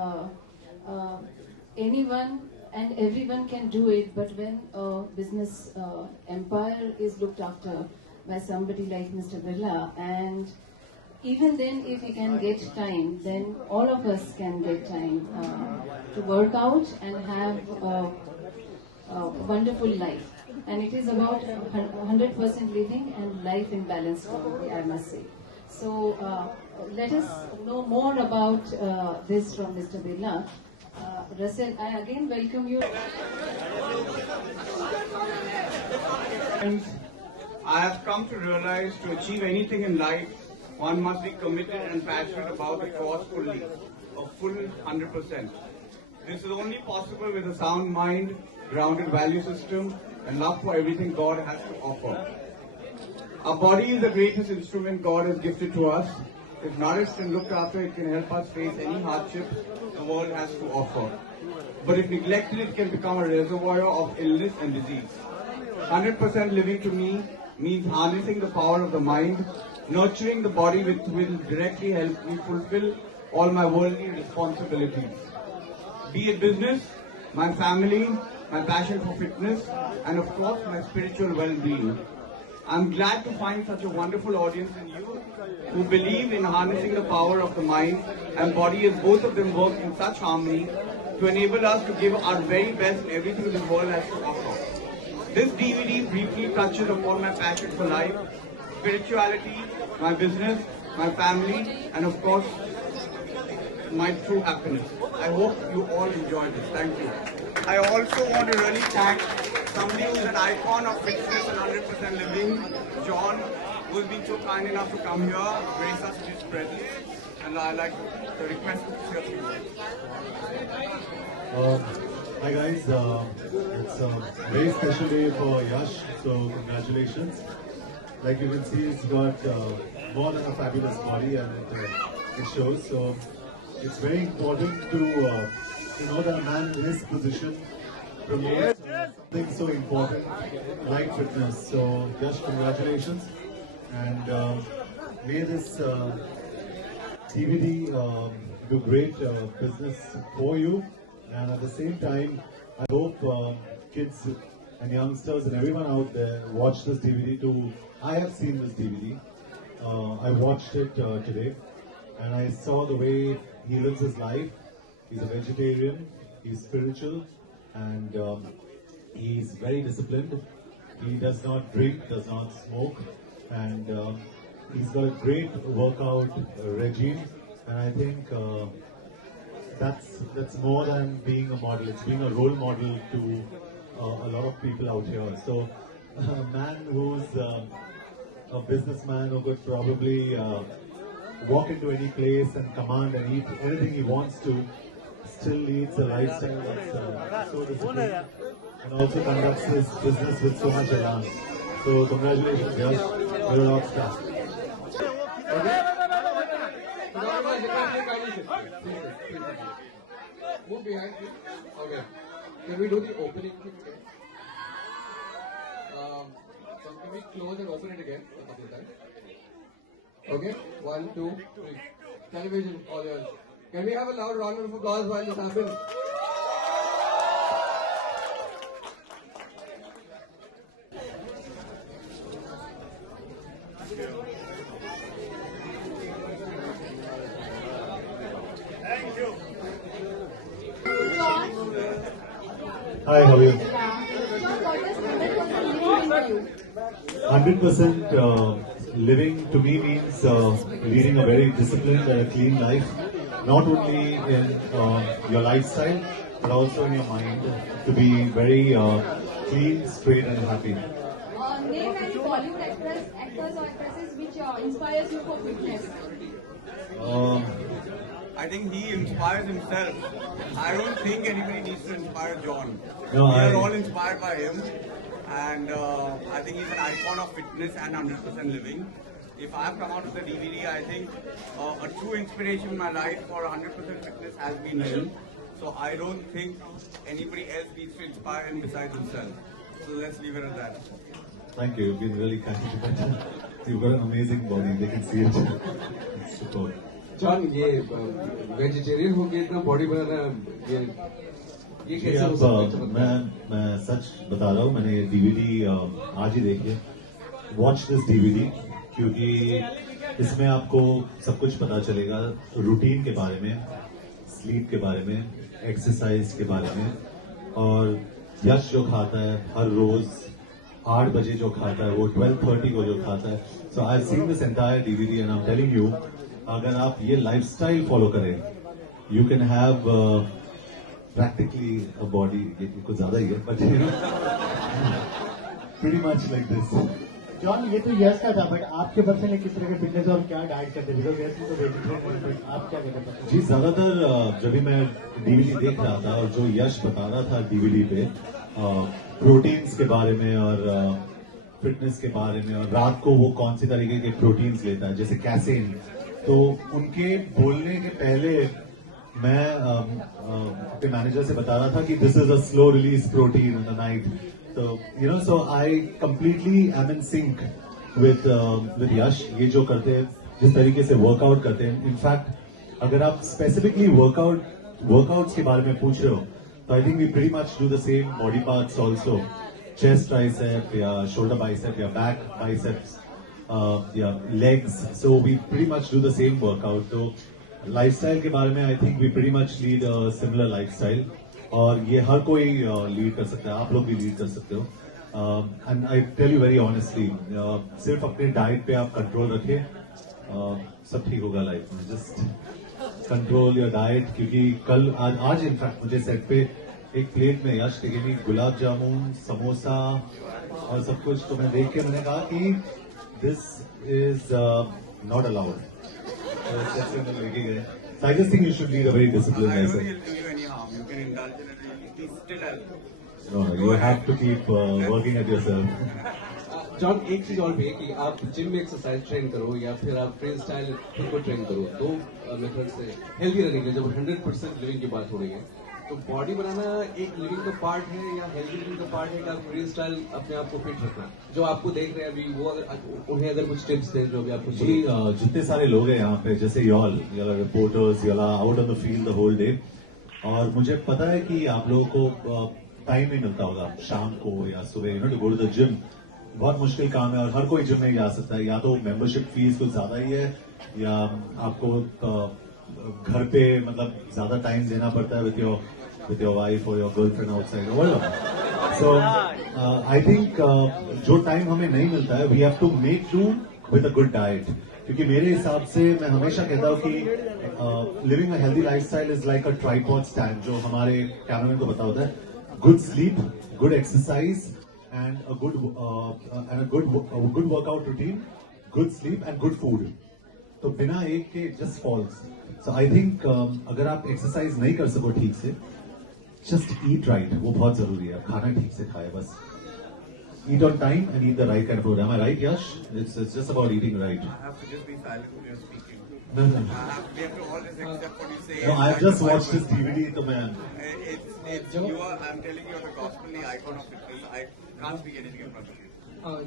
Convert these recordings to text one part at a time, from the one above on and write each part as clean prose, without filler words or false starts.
uh, uh, anyone and everyone can do it, but when a business empire is looked after by somebody like Mr. Birla, and even then if he can get time, then all of us can get time to work out and have a wonderful life. And it is about 100% living and life in balance, I must say. So let us know more about this from Mr. Birla. Russell, I again welcome you. Friends, I have come to realize to achieve anything in life, one must be committed and passionate about the cause fully, a full 100%. This is only possible with a sound mind, grounded value system, and love for everything God has to offer. Our body is the greatest instrument God has gifted to us. If nourished and looked after, it can help us face any hardship the world has to offer. But if neglected, it can become a reservoir of illness and disease. 100% living to me means harnessing the power of the mind, nurturing the body which will directly help me fulfill all my worldly responsibilities. Be it business, my family, my passion for fitness, and of course my spiritual well-being. I'm glad to find such a wonderful audience in you who believe in harnessing the power of the mind and body, as both of them work in such harmony to enable us to give our very best in everything this world has to offer. This DVD briefly touches upon my passion for life, spirituality, my business, my family, and of course, my true happiness. I hope you all enjoy this. Thank you. I also want to really thank somebody who's an icon of fitness and 100% living, John, who's been so kind enough to come here, grace us with his presence, and I like to request to share a few words. Hi guys, it's a very special day for Yash, so congratulations. Like you can see, he's got more than a fabulous body, and it shows. So it's very important to know that a man in his position promotes something so important like fitness. So Yash, congratulations, and may this DVD do great business for you. And at the same time, I hope kids and youngsters and everyone out there watch this DVD too. I have seen this DVD. I watched it today, and I saw the way he lives his life. He's a vegetarian, he's spiritual, and he's very disciplined. He does not drink, does not smoke, and he's got a great workout regime. And I think that's more than being a model. It's being a role model to a lot of people out here. So a man who's a businessman who could probably walk into any place and command and eat anything he wants to, still leads a lifestyle that's so disciplined, and also conducts his business with so much elan. So congratulations, Yash. You're a rock star. Move behind, please. Okay. Can we do the opening thing again? So can we close and open it again a couple of times? Okay. 1, 2, 3. Television, all yours. Can we have a loud round of applause while this happens? Thank you. Hi, how are you? John, what does 100% living mean to you? 100% living to me means leading a very disciplined and a clean life, not only in your lifestyle, but also in your mind, to be very clean, straight and happy. Name any Bollywood actors or actresses which inspires you for fitness. I think he inspires himself. I don't think anybody needs to inspire John. No, we are all inspired by him, and I think he's an icon of fitness and 100% living. If I have come out of the DVD, I think a true inspiration in my life for 100% fitness has been him. So I don't think anybody else needs to inspire him besides himself. So let's leave it at that. Thank you. You've been really kind. You've got an amazing body. They can see it. It's superb. John, ये vegetarian होके इतना body बनाना, ये कैसे हो सकता है? मैं सच बता रहा हूँ, मैंने ये डीवीडी आज ही देखी है। वॉच दिस डीवीडी, क्योंकि इसमें आपको सब कुछ पता चलेगा रूटीन के बारे में, स्लीप के बारे में, एक्सरसाइज के बारे में। और यश जो खाता है हर रोज 8 बजे जो खाता है, वो 12:30 को जो खाता है। So I seen this entire DVD and I am telling you, अगर आप ये लाइफस्टाइल फॉलो करें, you can have practically a body, ये कुछ ज्यादा ही है, but pretty much like this. John, ये तो यश का था, बट आपके पर्सन किस तरह के फिटनेस और क्या डाइट करते हैं? बिकॉज यश तो वेजिटेरियन है, आप क्या करते हैं? जी, ज्यादातर जब भी मैं डीवीडी देख रहा था और जो यश बता रहा था डीवीडी पे प्रोटीन्स के बारे में और फिटनेस के बारे में, और रात को वो कौन सी तरीके के प्रोटीन्स लेता है, जैसे कैसेन, तो उनके बोलने के पहले मैं अपने मैनेजर से बता रहा था कि this is a slow release protein in the night. तो you know, so I completely am in sync with Yash. ये जो करते हैं, जिस तरीके से वर्कआउट करते हैं, इनफैक्ट अगर आप स्पेसिफिकली वर्कआउट्स के बारे में पूछ रहे हो, तो I think we pretty much do the same body parts also, chest tricep या शोल्डर बाइसेप या बैक बाइसेप्स या legs. So we pretty much do the same workout. तो लाइफस्टाइल के बारे में I think we pretty much lead similar lifestyle, और ये हर कोई लीड कर सकता है, आप लोग भी लीड कर सकते हो। And I tell you very honestly, सिर्फ अपने डाइट पे आप कंट्रोल रखें, सब ठीक होगा लाइफ में। जस्ट कंट्रोल योर डाइट, क्योंकि कल आज इनफैक्ट मुझे सेट पे एक प्लेट में यश टिकेगी गुलाब जामुन, समोसा और सब कुछ, तो मैं देख के मैंने कहा कि दिस इज नॉट अलाउड। लेके गए। So I just think you should lead a very disciplined I don't life. think it'll do you any harm. You can indulge in it. He's still healthy. No, you have to keep working at yourself. John, एक चीज और भी है कि आप gym में exercise train करो या फिर आप फ्री स्टाइल खुद को ट्रेन करो, दो मेथड से हेल्दी रहने के लिए, जब 100% लिविंग की बात हो रही है, तो बॉडी बनाना एक लिविंग का पार्ट है या हेल्दी लिविंग का पार्ट है, या फ्री स्टाइल अपने आप को फिट रखना? जो आपको देख रहे हैं अभी, वो अगर उन्हें अगर कुछ टिप्स दें जो भी आपको। जी, जितने सारे लोग हैं यहाँ पे, जैसे y'all reporters, y'all out on the field the whole day, और मुझे पता है कि आप लोगों को टाइम नहीं मिलता होगा शाम को या सुबह, you know, to go to the gym. बहुत मुश्किल काम है और हर कोई जिम नहीं जा सकता है। या तो मेंबरशिप फीस कुछ ज्यादा ही है, या आपको घर पे मतलब ज्यादा टाइम देना पड़ता है with your wife or your girlfriend outside or whatever. So I think जो टाइम हमें नहीं मिलता है, we have to make do with a good diet. क्योंकि मेरे हिसाब से मैं हमेशा कहता हूँ कि living a healthy lifestyle is like a tripod stand, जो हमारे कैमरामैन को पता होता है। Good sleep, good exercise, and a good workout routine, good sleep and good food. तो बिना एक के just falls. So I think अगर आप एक्सरसाइज नहीं कर सको ठीक से, just eat right, वो बहुत जरूरी है। खाना ठीक से खाए बस। Eat on time and eat the right kind of food. Am I right, Yash? It's just about eating right. I have to just be silent when you're speaking. No. We have to all just accept what you say. No, I've just watched this DVD, तो मैं You are, I'm telling you, the gospel icon of fitness. I can't speak anything in front of you.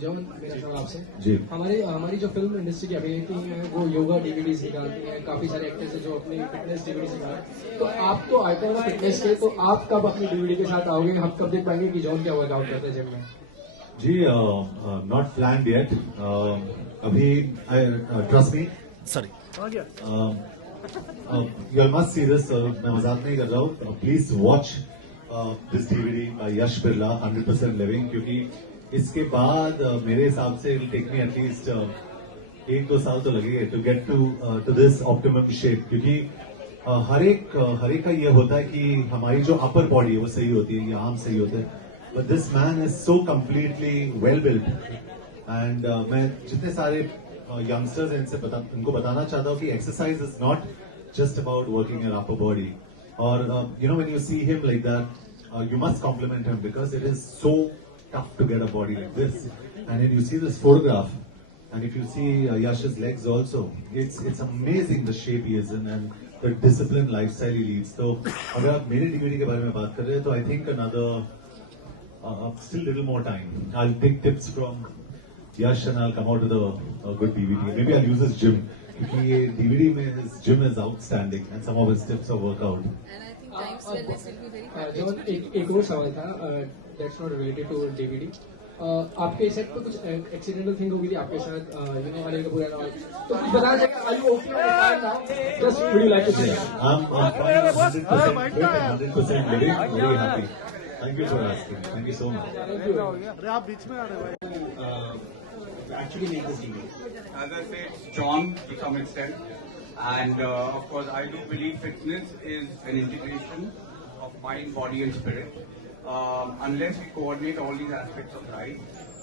John, मेरा सवाल आपसे जी। हमारी जो film industry की अभिनेत्री हैं, वो योगा डीवीडीज निकालती हैं, काफी सारे एक्टर्स हैं जो अपनी फिटनेस डीवीडीज निकालते हैं। तो आप तो आइकन ऑफ फिटनेस के, तो आप कब अपनी डीवीडी के साथ आओगे? हम कब देख पाएंगे कि जॉन क्या वर्कआउट करते हैं जिम में? जी, नॉट प्लान्ड येट। अभी trust me, Sorry. you all must see this. मैं मजाक नहीं कर रहा हूँ। Please watch this DVD by Yash Birla, 100% living, क्योंकि इसके बाद मेरे हिसाब से इट टेक मी एटलीस्ट 1-2 साल तो लगेगा to get to this optimum shape, क्योंकि हर एक का ये होता है कि हमारी जो अपर बॉडी है वो सही होती है, ये आर्म सही होते हैं, but this man is so completely well build. And मैं जितने सारे यंगस्टर्स हैं इनको बताना चाहता हूँ कि exercise is not just about working your upper body, और you know, when you see him like that, you must compliment him because it is so tough to get a body like this. And if you see this photograph, and if you see Yash's legs also, it's amazing the shape he is in and the disciplined lifestyle he leads. So, अगर आप मेरे DVD के बारे में बात कर रहे हैं, तो I think another still little more time. I'll take tips from Yash and I'll come out with a good DVD. Maybe I'll use his gym. क्योंकि ये डीवीडी में his gym is outstanding and some of his tips of workout. And I think Times Wellness will be very happy. John एक और सवाल था, that's not related to DVD. आपके set पे कुछ एक्सीडेंटल थिंग हो गई थी आपके साथ, you know Anil Kapoor and all, तो कुछ बताना चाहिए, are you okay now? Just would you like to say? I'm fine, 100% fit and 100% living, very happy. Thank you for asking. Thank you so much. actually make this DVD? As I said, it's John to some extent. And of course, I do believe fitness is an integration of mind, body and spirit. Unless we coordinate all these aspects of life,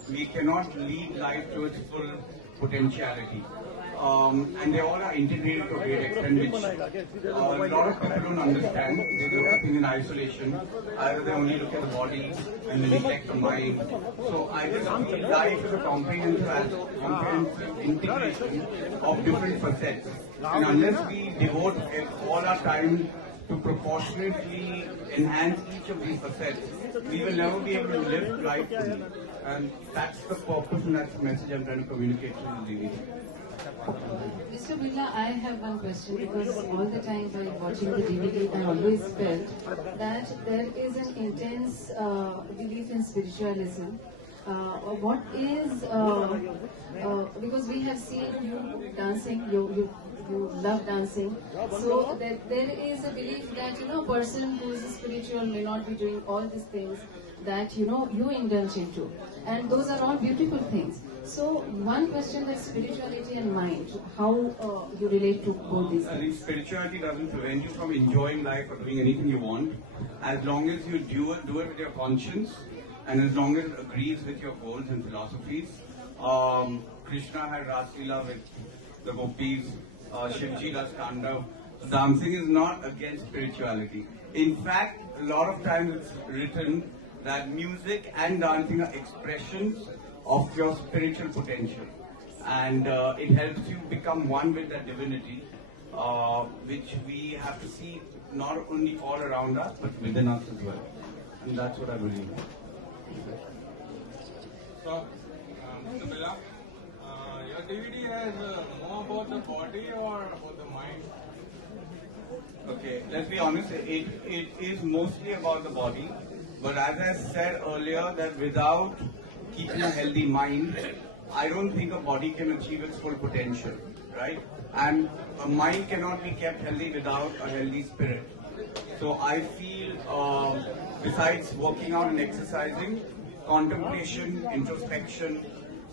we cannot lead life to its full potentiality. And they all are integrated to a great extent, which a lot of people don't understand. They look at things in isolation. Either they only look at the body and they neglect the mind. So I just feel life is a comprehensive integration of different facets. And unless we devote all our time to proportionately enhance each of these facets, we will never be able to live life fully. And that's the purpose and that's the message I'm trying to communicate to the DVD. Mr. Birla, I have one question because all the time while watching the DVD, I always felt that there is an intense belief in spiritualism. What is, because we have seen you dancing, you love dancing, so that there is a belief that, you know, a person who is spiritual may not be doing all these things that, you know, you indulge into. And those are all beautiful things. So one question, that spirituality and mind, how you relate to both these I think things? spirituality doesn't prevent you from enjoying life or doing anything you want, as long as you do it with your conscience, and as long as it agrees with your goals and philosophies. Krishna had Ras Leela with the gopis, Shivji does Tandav. Dancing is not against spirituality. In fact, a lot of times it's written that music and dancing are expressions of your spiritual potential, and it helps you become one with that divinity, which we have to see not only all around us but within us as well, and that's what I believe. So, Mr. Birla, your DVD has more about the body or about the mind? Okay, let's be honest, it is mostly about the body, but as I said earlier, that without keeping a healthy mind, I don't think a body can achieve its full potential, right? And a mind cannot be kept healthy without a healthy spirit. So I feel, besides working out and exercising, contemplation, introspection,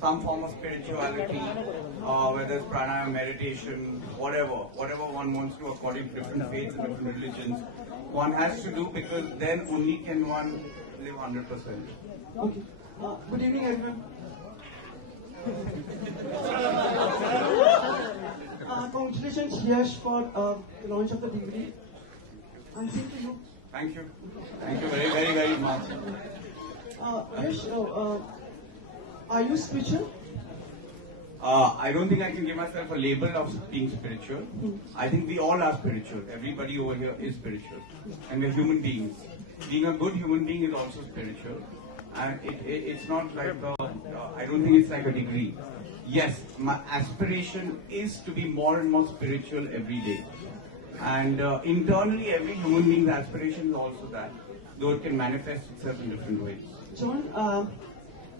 some form of spirituality, whether it's pranayama, meditation, whatever one wants to according to different faiths and different religions, one has to do, because then only can one live 100%. Okay. Good evening, everyone. Congratulations, Yash, for the launch of the DVD. And same to you. Thank you. Thank you very, very, very much. Yash, are you spiritual? I don't think I can give myself a label of being spiritual. I think we all are spiritual. Everybody over here is spiritual. And we're human beings. Being a good human being is also spiritual. And it's not like I don't think it's like a degree. Yes, my aspiration is to be more and more spiritual every day. And internally, every human being's aspiration is also that, though it can manifest itself in different ways. John,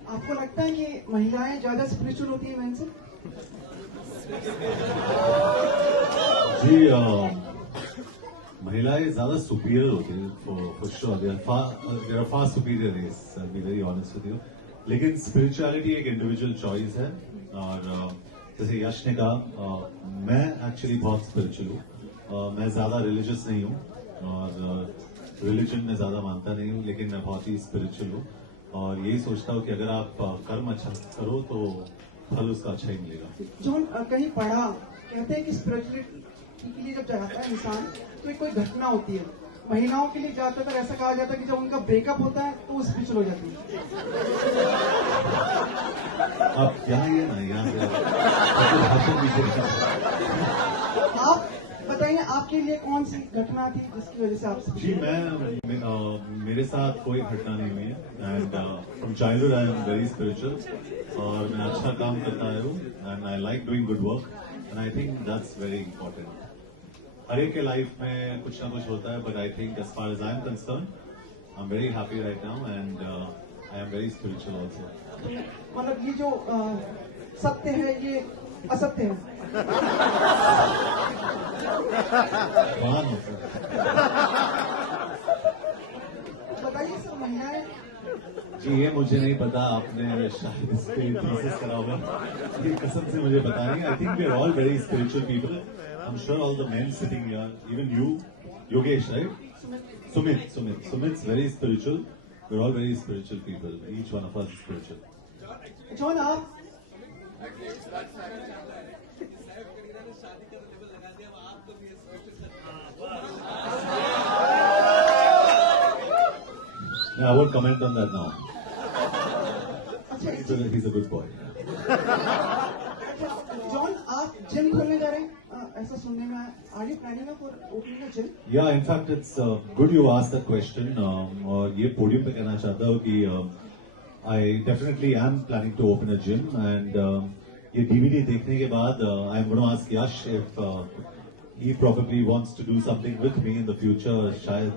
आपको लगता है कि महिलाएं ज्यादा spiritual होती हैं main से? जी, महिलाएं ज्यादा सुपीरियर होती हैं for sure. They are far superior race. I'll be very honest with you. लेकिन स्पिरिचुअलिटी एक इंडिविजुअल चॉइस है, और जैसे यश ने कहा, मैं एक्चुअली बहुत स्पिरिचुअल हूँ। मैं ज्यादा रिलीजियस नहीं हूँ और रिलीजन में ज्यादा मानता नहीं हूँ, लेकिन मैं बहुत ही स्पिरिचुअल हूँ और यही सोचता हूँ कि अगर आप कर्म अच्छा करो तो फल उसका अच्छा ही मिलेगा। जॉन, कहीं पढ़ा, कहते हैं कि स्पिरिचुअलिटी के लिए जब जाता है इंसान तो एक कोई घटना होती है। महिलाओं के लिए ज्यादातर ऐसा कहा जाता है कि जब उनका ब्रेकअप होता है तो वो स्पिरिचुअल हो जाती है। आप यहाँ ही है ना, यहाँ आप बताइए, आपके लिए कौन सी घटना थी जिसकी वजह से आप? जी, मेरे साथ कोई घटना नहीं हुई है, and from childhood I am very spiritual और मैं अच्छा काम करता आया हूँ, and I like doing good work, and I think that's very important. हर एक के लाइफ में कुछ ना कुछ होता है, but I think as far as I'm concerned, I'm very happy right now, and I am very spiritual also. मतलब ये जो सत्य है ये असत्य है। महान होता है। बताइए सर, महिलाएं जी ये मुझे नहीं पता, आपने शायद इस पे थीसिस करा होगा, ये कसम से मुझे पता नहीं। I think we are all very spiritual people. I am sure all the men sitting here, even you Yogesh, right? Sumit's very spiritual. We're all very spiritual people. Each one of us is spiritual. John आप I won't comment on that now. अच्छा He's a good boy. John आप gym खोलने जा रहे हैं, ऐसा सुनने में आया। Are you planning for opening a gym? Yeah, in fact, it's good you asked that question. और ये पोडियम पे कहना चाहता हूँ कि I definitely am planning to open a gym, and ये DVD देखने के बाद I am going to ask Yash if he probably wants to do something with me in the future. शायद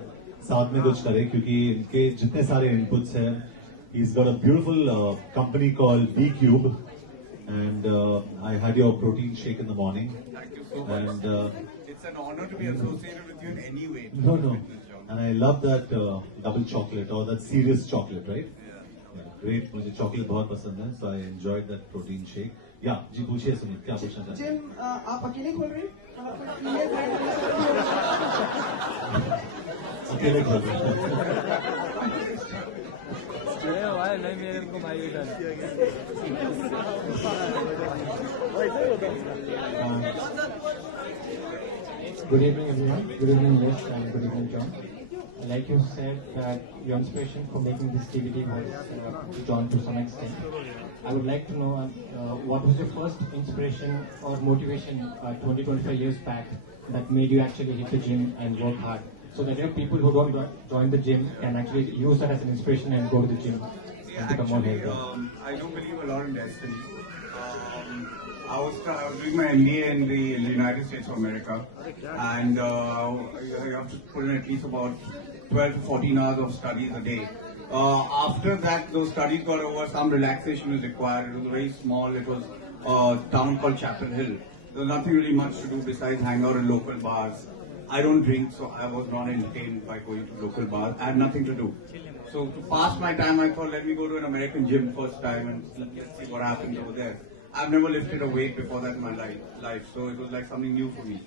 साथ में कुछ करे, क्योंकि इनके जितने सारे inputs हैं. He's got a beautiful company called B-Cube, and I had your protein shake in the morning. Thank you so much. And It's an honor to be associated with you in any way. no, and I love that double chocolate or that serious chocolate, right? Yeah, great. मुझे chocolate बहुत पसंद है, so I enjoyed that protein shake. Yeah, जी पूछिए सुमित, क्या पूछना चाहते हैं? Gym आप अकेले खोल रहे हैं? फीमेल ब्रांड अकेले खोल रहे हैं। नहीं मेरे को भाई इधर Good evening, everyone. Good evening, Yash, and good evening, John. Like you said, that your inspiration for making this DVD was John to some extent. I would like to know what was your first inspiration or motivation 20-25 years back that made you actually hit the gym and work hard, so that people who don't join the gym can actually use that as an inspiration and go to the gym and become more Actually, healthy. I do believe a lot in destiny. I was doing my MBA in the United States of America, and you have to put in at least about 12 to 14 hours of studies a day. After that, those studies got over, some relaxation was required. It was very small. It was a town called Chapel Hill. There was nothing really much to do besides hang out in local bars. I don't drink, so I was not entertained by going to local bars. I had nothing to do. So to pass my time, I thought, let me go to an American gym first time and let's see what happens over there. I've never lifted a weight before that in my life, so it was like something new for me.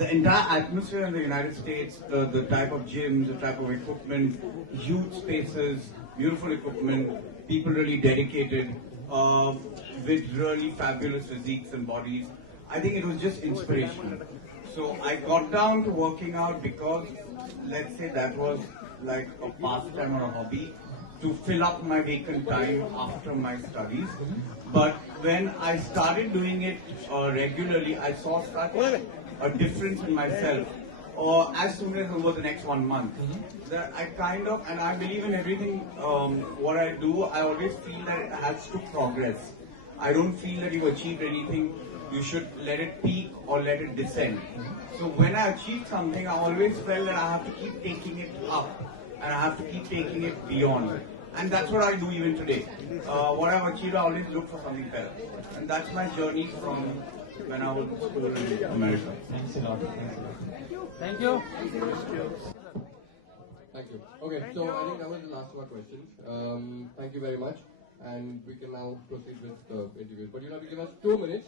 The entire atmosphere in the United States, the type of gyms, the type of equipment, huge spaces, beautiful equipment, people really dedicated, with really fabulous physiques and bodies. I think it was just inspirational. So I got down to working out because, let's say, that was like a pastime or a hobby to fill up my vacant time after my studies. But when I started doing it regularly, I saw such a difference in myself. Or as soon as over the next 1 month, that I kind of, and I believe in everything, what I do, I always feel that it has to progress. I don't feel that you've achieved anything, you should let it peak or let it descend. So when I achieve something, I always felt that I have to keep taking it up, and I have to keep taking it beyond. And that's what I do even today. What I've achieved, I always look for something better. And that's my journey from when I was in school in America. Thanks a lot. Thank you Thank you. Okay, so I think that was the last of our questions. Thank you very much. And we can now proceed with the interviews. But you'll have to give us 2 minutes